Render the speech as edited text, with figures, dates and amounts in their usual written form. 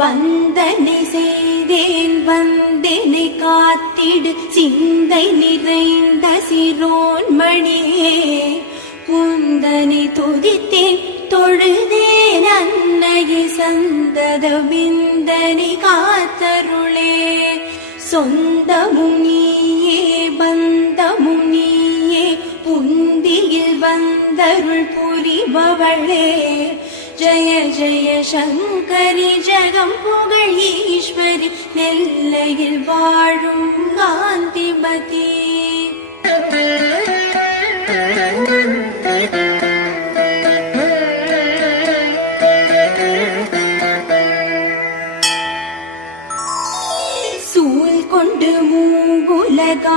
வந்தனை செய்தேன் வந்தனை காத்திடு சிந்தை நிறைந்த சிரோன்மணியே குந்தனை துதித்தேன் தொழுதேன் அன்னையை சந்தத விந்தனை காத்தருளே சொந்தமும் நீயே பந்தமும் நீயே புந்தியில் வந்தருள் புரிபவளே ஜய ஜய சங்கரி ஜகம் புகழ் ஈஸ்வரி நெல்லையில் வாழும் காந்திமதி